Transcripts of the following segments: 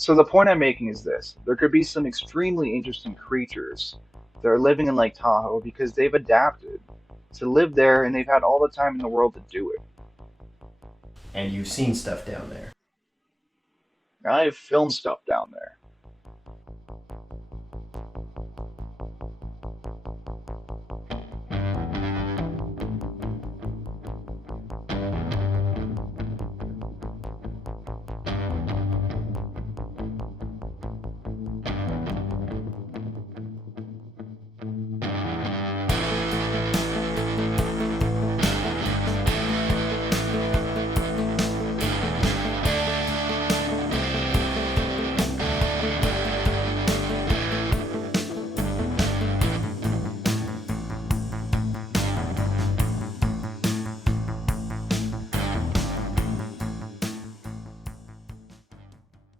So the point I'm making is this. There could be some extremely interesting creatures that are living in Lake Tahoe because they've adapted to live there and they've had all the time in the world to do it. And you've seen stuff down there. I've filmed stuff down there.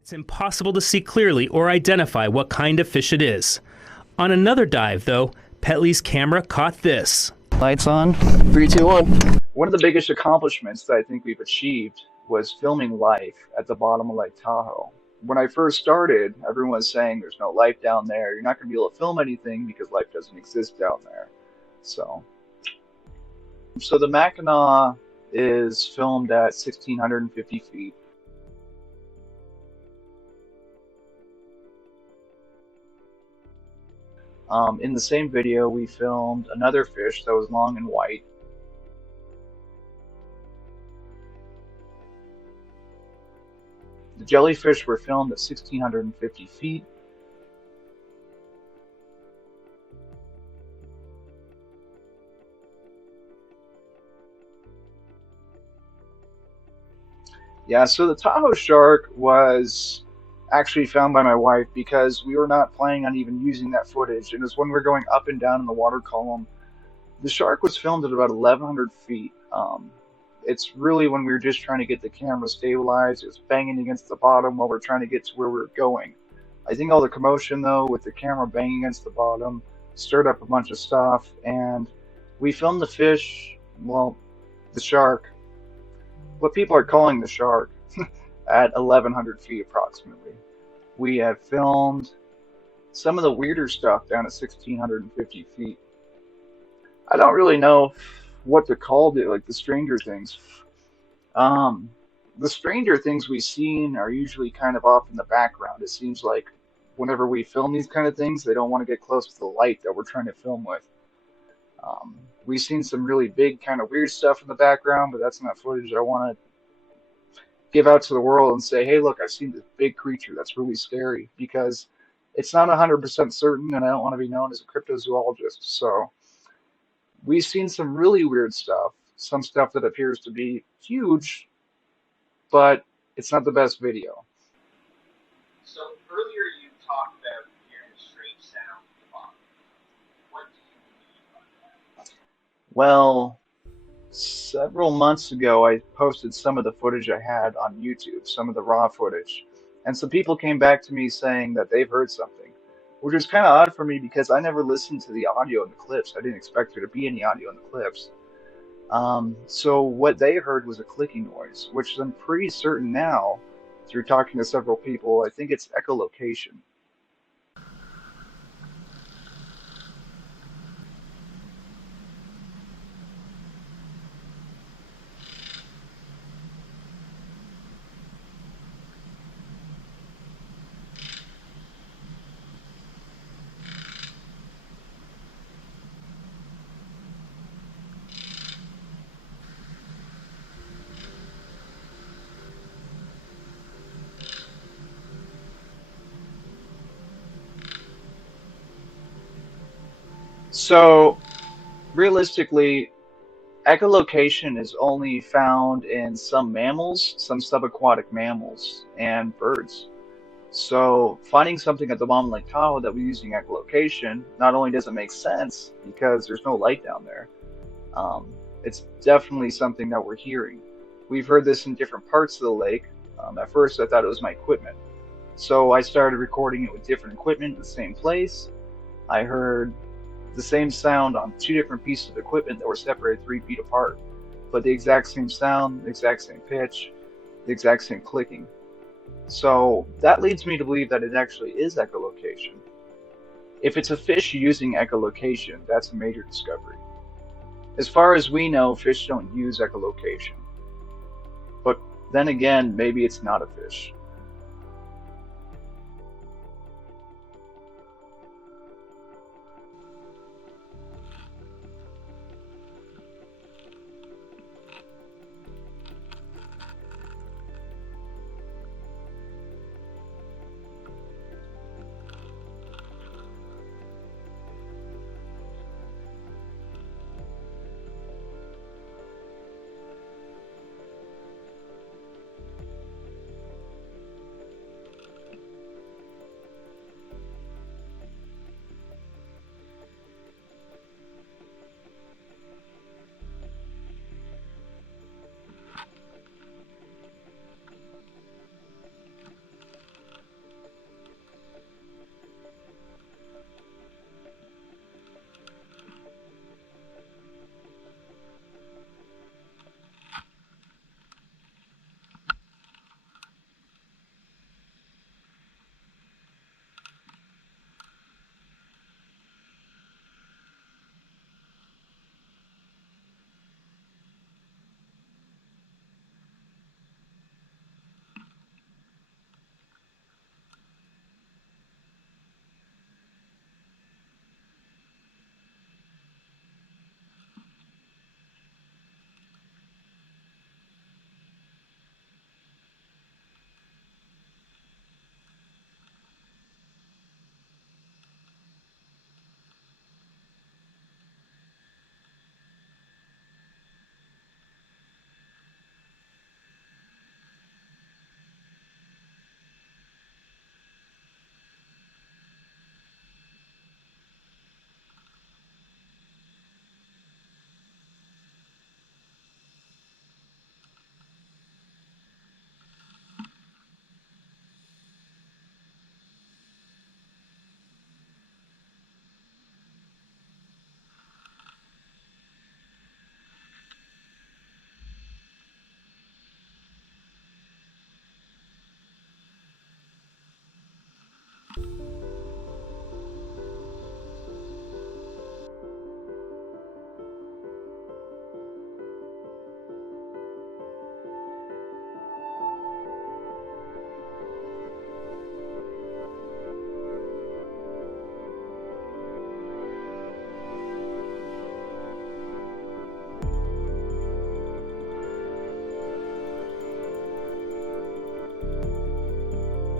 It's impossible to see clearly or identify what kind of fish it is. On another dive, though, Petley's camera caught this. Lights on. 3, 2, 1. One of the biggest accomplishments that I think we've achieved was filming life at the bottom of Lake Tahoe. When I first started, everyone was saying there's no life down there. You're not going to be able to film anything because life doesn't exist down there. So the Mackinac is filmed at 1,650 feet. In the same video, we filmed another fish that was long and white. The jellyfish were filmed at 1,650 feet. Yeah, so the Tahoe shark was actually found by my wife because we were not planning on even using that footage. And it was when we were going up and down in the water column. The shark was filmed at about 1,100 feet. It's really when we were just trying to get the camera stabilized. It was banging against the bottom while we're trying to get to where we were going. I think all the commotion, though, with the camera banging against the bottom, stirred up a bunch of stuff. And we filmed the fish, well, the shark, what people are calling the shark, at 1,100 feet approximately. We have filmed some of the weirder stuff down at 1,650 feet. I don't really know what to call it, like the stranger things. The stranger things we've seen are usually kind of off in the background. It seems like whenever we film these kind of things, they don't want to get close to the light that we're trying to film with. We've seen some really big kind of weird stuff in the background, but that's not footage that I want to give out to the world and say, hey, look, I've seen this big creature that's really scary, because it's not 100% certain, and I don't want to be known as a cryptozoologist. So we've seen some really weird stuff, some stuff that appears to be huge, but it's not the best video. So earlier you talked about hearing a strange sound at the bottom. What do you mean by that? Well, several months ago, I posted some of the footage I had on YouTube, some of the raw footage, and some people came back to me saying that they've heard something, which was kind of odd for me because I never listened to the audio in the clips. I didn't expect there to be any audio in the clips. So what they heard was a clicking noise, which I'm pretty certain now, through talking to several people, I think it's echolocation. So realistically, echolocation is only found in some mammals, some subaquatic mammals, and birds. So finding something at the bottom of Lake Tahoe that we're using echolocation, not only does it make sense because there's no light down there, it's definitely something that we're hearing. We've heard this in different parts of the lake. At first I thought it was my equipment. So I started recording it with different equipment in the same place. I heard the same sound on two different pieces of equipment that were separated 3 feet apart, but the exact same sound, the exact same pitch, the exact same clicking. So that leads me to believe that it actually is echolocation. If it's a fish using echolocation, that's a major discovery. As far as we know, fish don't use echolocation. But then again, maybe it's not a fish.